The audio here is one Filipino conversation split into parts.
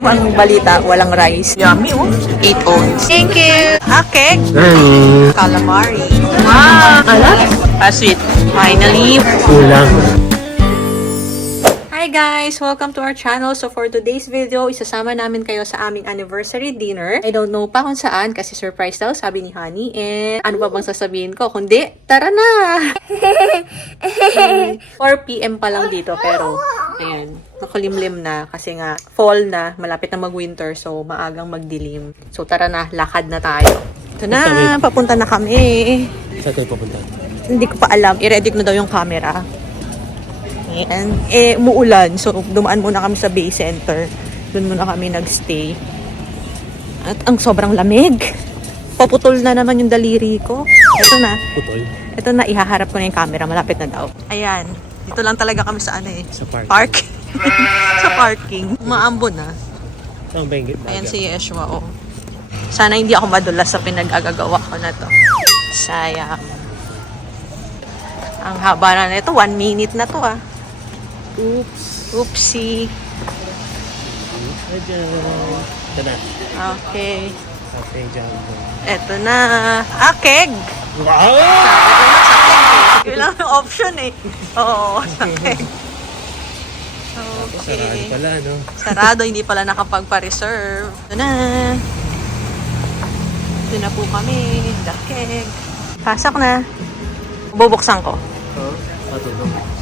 Ang balita, walang rice. Yummy, oh. 8 ounce. Thank you. Okay. Calamari. Wow. Sweet. Finally. Kulang. Hi guys! Welcome to our channel. So for today's video, isasama namin kayo sa aming anniversary dinner. I don't know pa kung saan kasi surprise daw, sabi ni Honey. And ano pa bang sasabihin ko? Kundi, tara na! 4 PM pa lang dito pero ayan, nakulimlim na kasi nga fall na, malapit na mag-winter so maagang magdilim. So tara na, lakad na tayo. Ito na, papunta na kami. Saan kayo papunta? Hindi ko pa alam, i-ready ko na daw yung camera. And, umuulan. So, dumaan muna kami sa Bay Center. Doon muna kami nagstay. At ang sobrang lamig. Paputol na naman yung daliri ko. Ito na. Putol? Ito na, ihaharap ko na yung camera. Malapit na daw. Ayan. Dito lang talaga kami sa Sa park. Park. Sa parking. Umaambon na. Saan ba yung Ayan si Yeshua, oh. Sana hindi ako madulas sa pinag-agagawa ko na to. Sayang. Ang haba na nito. 1 minute na to, ah. Oops. Oopsie. Ito na. Okay. Okay, Jumbo. Eto na. Keg! Wow! Yun lang yung option eh. Oo, sa keg. Sarado Okay. pala, no? Sarado, hindi pala nakapagpa-reserve. Ito na. Ito na po kami. The keg. Pasok na. Bubuksan ko. Oo. Patulong.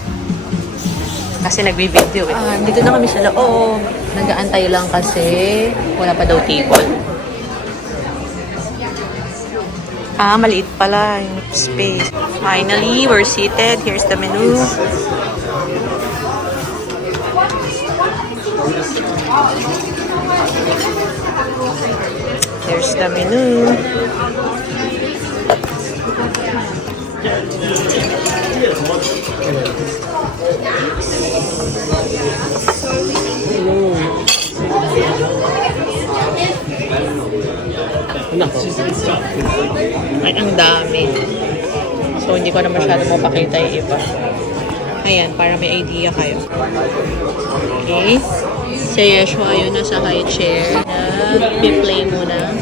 Kasi nagbi-video eh. Dito na kami sa loob. Nag-aantay lang kasi wala pa daw table. Maliit pala yung space. Finally, we're seated. Here's the menu. Here's the menu. Nako. Ay, ang dami. So, hindi ko na masyado mapakita yung iba. Ayan, para may idea kayo. Okay. Si Yeshua yun nasa high chair. Nag-play muna.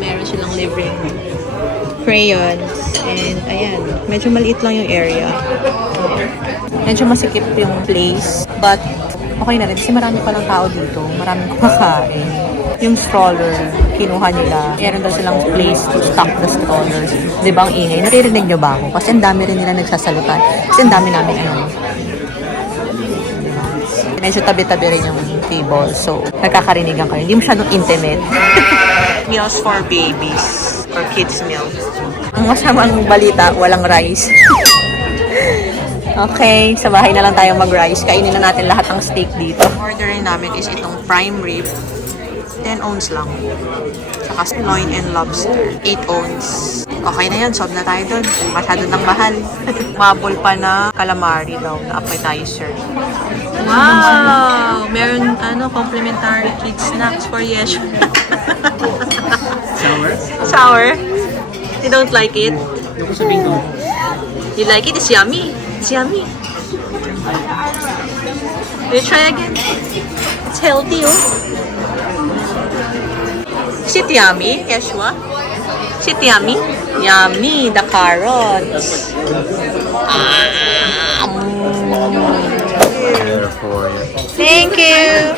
Meron silang libreng crayons. And, ayan. Medyo maliit lang yung area. Medyo masikip yung place. But, okay na rin. Kasi marami palang tao dito. Maraming kumakain. Yung stroller, kinuha nila. Meron daw silang place to stock the strollers. Di ba ang ingay? Naririnig nyo ba ako? Kasi ang dami rin nila nagsasalutan. Kasi ang dami namin medyo tabi-tabi rin yung table. So, nagkakarinigan kayo. Hindi masyadong intimate. Meals for babies. Or kids meal. Ang masamang balita, walang rice. Okay, sa bahay na lang tayo mag-rice. Kainin na natin lahat ng steak dito. Orderin namin is itong prime rib. 10 ounce lang. Saka loin and lobster. 8 ounce. Okay na yun. Solve na tayo dun. Masyado nang mahal. Mabol pa na calamari daw na appetizer. Wow! Meron complimentary kids snacks for Yeshua. Sour? Sour? You don't like it? Yung ko sabihin ko. You like it? It's yummy. It's yummy. You try again. It's healthy, oh. Is it yummy, Yeshua? Is it yummy? Yummy, the carrots. Thank you.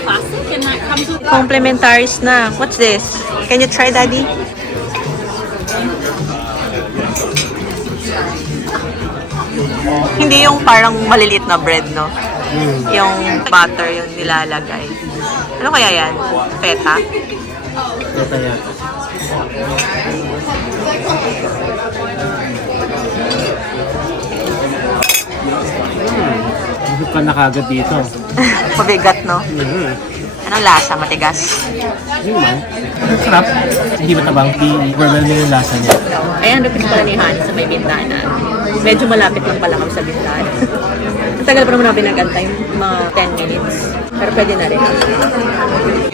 Complimentary snack. What's this? Can you try, Daddy? Hindi yung parang maliliit na bread, no? Yung butter yung nilalagay. Ano kaya yan? Feta? Ito yan. Hindi ka nakagad dito. Mabigat, no? Anong lasa? Matigas? Yun man. Sarap. Hindi matabang. Normal na yung lasa niya. Ayan, repeat pala ni Han sa may bintana. Medyo malapit lang pala kami sa bintana. Ang tagal pa naman namin nag-antay, mga 10 minutes. Pero pwede na rin.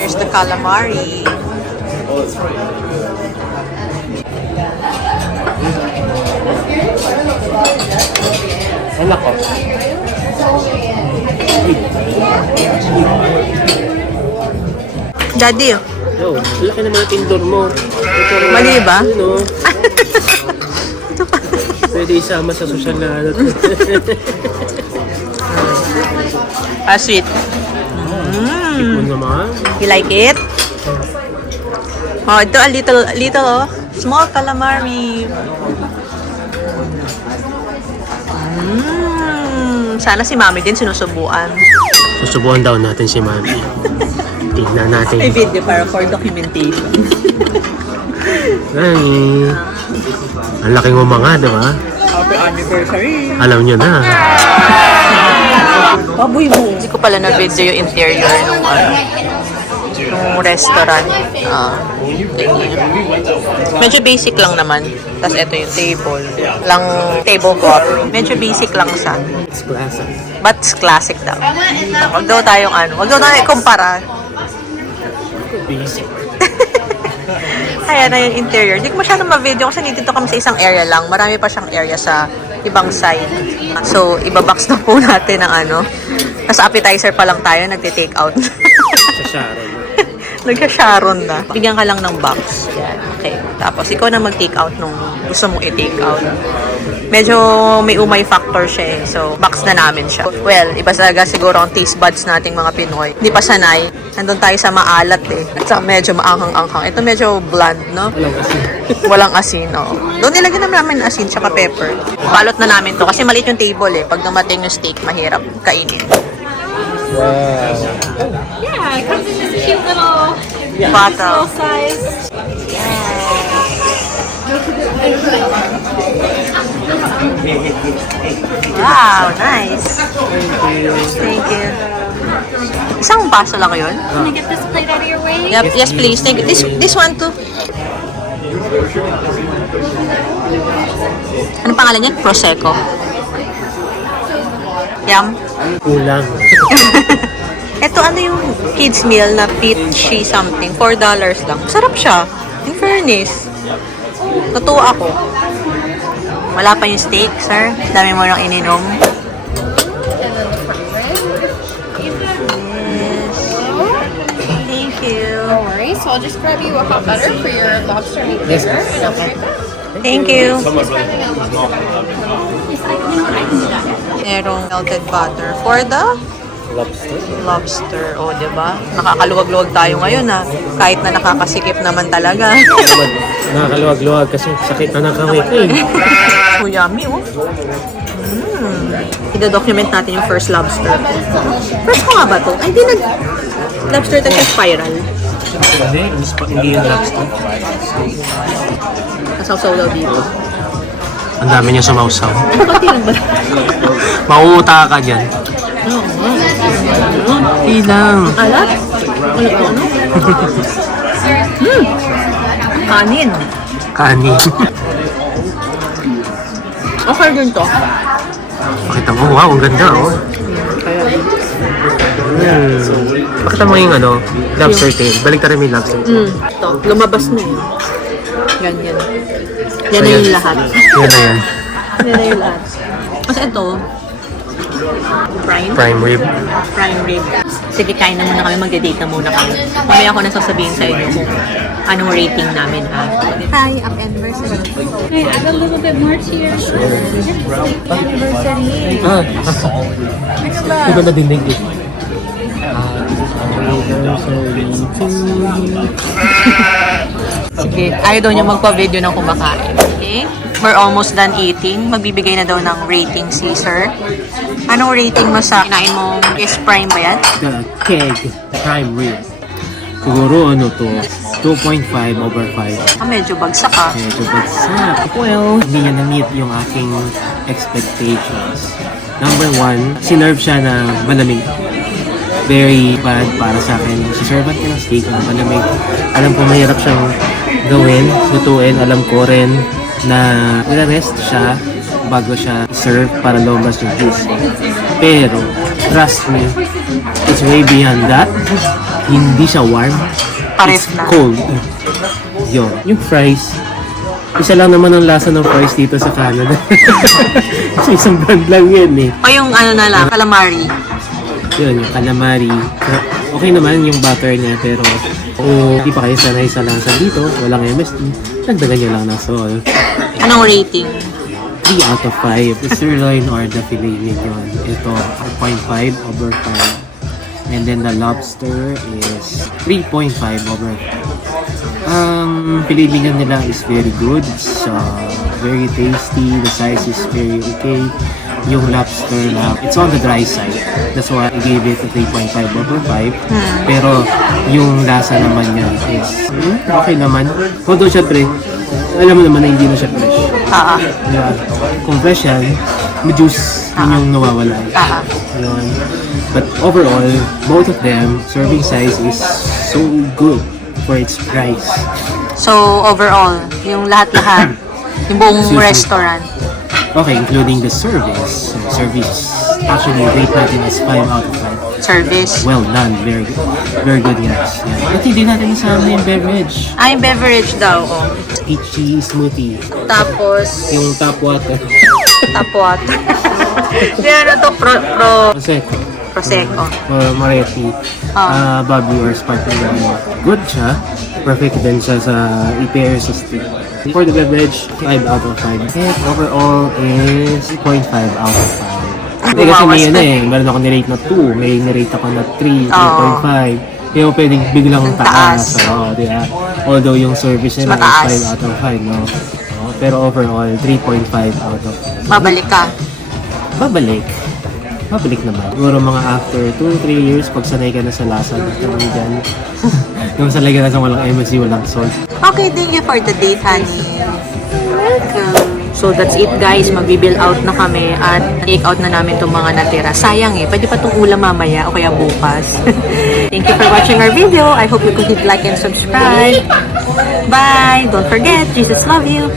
Here's the calamari. Wala ko. Daddy, Yo, laki naman ang tindor mo. Ito, mali ba? Ano? Pwede isama sa social na ano. Sweet. Tikman naman. You like it? Oh, ito a little oh. Small calamari. Sana si Mami din sinusubuan. Susubukan daw natin si Mami. Tingnan natin. May video para for documentation. Ay, ang laking umanga, diba? Happy anniversary! Alam nyo na. Baboy mo! Hindi ko pala na-video yung interior nung nung restaurant. Medyo basic lang naman. Tapos ito yung table. Lang tablecloth. Medyo basic lang siya. It's classic. But classic daw. Wag daw tayong wag daw tayong ikumpara. Basic. Kaya na yung interior. Hindi ko masyadong ma-video kasi dito kami sa isang area lang. Marami pa siyang area sa ibang side. So, ibabox na po natin ang Tapos appetizer pa lang tayo, nagte-take out. Sa Sharon. Nagka-Sharon na. Bigyan ka lang ng box. Yan. Okay. Tapos, ikaw na mag-take out nung gusto mong i-take out. Medyo may umay factor siya eh. So, box na namin siya. Well, iba talaga siguro ang taste buds nating mga Pinoy. Hindi pa sanay. Nandun tayo sa maalat eh. At saka medyo maanghang-anghang. Ito medyo bland, no? Walang kasi. Walang asin, oo. Doon nilagyan namin asin tsaka pepper. Balot na namin to kasi maliit yung table eh. Pag dumating yung steak, mahirap kainin. Wow. Yeah, it comes in this cute little Bottle. size. Wow, nice. Thank you. Isang baso lang yun? Can I get this plate out of your way? Yep, yes please. Thank you. This one too. Ano pangalan niya? Prosecco. Yum. Kulang. Ito ano yung kids meal na peachy something. $4 lang. Sarap siya. In fairness. Natuwa ako. Wala pa yung steak, sir. Dami mo lang ininom. Yes. Thank you. No worries. So I'll just grab you a hot butter for your lobster meat Yes, dinner, and I'll be right back. Thank you. Merong melted butter for the Lobster. lobster. O, diba? Nakakaluwag-luwag tayo ngayon, ha? Kahit na nakakasikip naman talaga. Nakakaluwag-luwag kasi sakit na ng kamay ko eh. So yummy, oh. Ida-document natin yung first lobster. First ko nga ba to? Ay, di lobster to sa spiral. Hindi yung lobster. Kasaw-saw daw dito. Ang dami niya sumausaw. Bakit yun ba? Mauuta ka dyan. Ilang. Alat? Ano po, ano? Kanin. Kanin. Okay din to. Pakita mo, wow, ang ganda oh. Pakita mo yung lobster tail. Balik tayo may lobster tail. Ito, lumabas na yun. Ganyan. Yan na yung lahat. Yan na yan. Yan na yung lahat. Kasi ito, Prime rib. prime rib. Sige, kain na muna kami. Magde-date na muna kami. Mamaya ako na sasabihin sa inyo kung anong rating namin, ha? Hi, ang anniversary. Can I add a little bit more to your Anniversary. Ito na dinding ko. Sige, ayaw daw niya magpa-video ng kumakain. Okay? We're almost done eating. Magbibigay na daw ng rating si Sir. Anong rating mo sa kinain mo? Is prime ba yan? The keg prime rib. Siguro 2.5 over 5. Medyo bagsak ka. Medyo bagsak. Well, hindi niya na-meet yung aking expectations. Number 1, sinerve siya na malamig. Very bad para sa akin. Si-serve ka ng steak na malamig. Alam ko mahirap siyang gawin, lutuin. Alam ko rin na nire-rest siya bago siya serve para lumabas yung juice. Pero, trust me, it's way beyond that. Hindi siya warm. Pares It's na. cold. Yun. Yung fries, isa lang naman ang lasa ng fries dito sa Canada. Kasi isang brand lang yun eh. O yung ano na lang, calamari. Yun, yung calamari. Okay naman yung butter niya, pero kung hindi pa kayo sanay sa lasa dito, walang MSG, dagdagan nyo lang ng salt. Anong rating? 3 out of 5. The sirloin or the filet mignon. Ito, 0.5 over 5. And then the lobster is 3.5 over 5. Ang filet mignon nila is very good. It's very tasty. The size is very okay. Yung lobster na, it's on the dry side. That's why I gave it a 3.5 over 5. Pero yung lasa naman niya is okay naman. Although syempre, alam mo naman na hindi na siya fresh. Yeah. Kung fresh yan, may juice yun yung nawawala. Yun. But overall, both of them, serving size is so good for its price. So, overall, yung lahat-lahat, yung buong Sushi. restaurant. Okay, including the service. So, service, actually, rate natin is 5 out of 5. Service. Well done. Very good. Very good, yes. Yeah. At hindi natin isama yung beverage. Ay, beverage daw. Oh. Peachy smoothie. Tapos, Yung tap water. tap water. Di ano to? Prosecco. Prosecco. Moretti. Bobby or sparkling wine. Good siya. Perfect din siya sa i-pair sa steak. For the beverage, 5 out of 5. And overall is 0.5 out of 5. Hindi kasi may meron ako nirate na 2, may nirate ako na 3, 3.5. Kaya pwedeng biglang taas. Oo, di ba? Although yung service nila is 5 out of 5, no? Pero overall, 3.5 out of 5. Babalik ka. Babalik. Babalik naman. Siguro mga after 2-3 years, pag sanay ka na sa lasa, dito naman dyan. Yung sanay ka na sa walang MSG, walang salt. Okay, thank you for the date, honey. Welcome. So that's it guys, magbibill out na kami at take out na namin itong mga natira. Sayang eh, pwede pa itong ulam mamaya o kaya bukas. Thank you for watching our video. I hope you could hit like and subscribe. Bye! Don't forget, Jesus love you!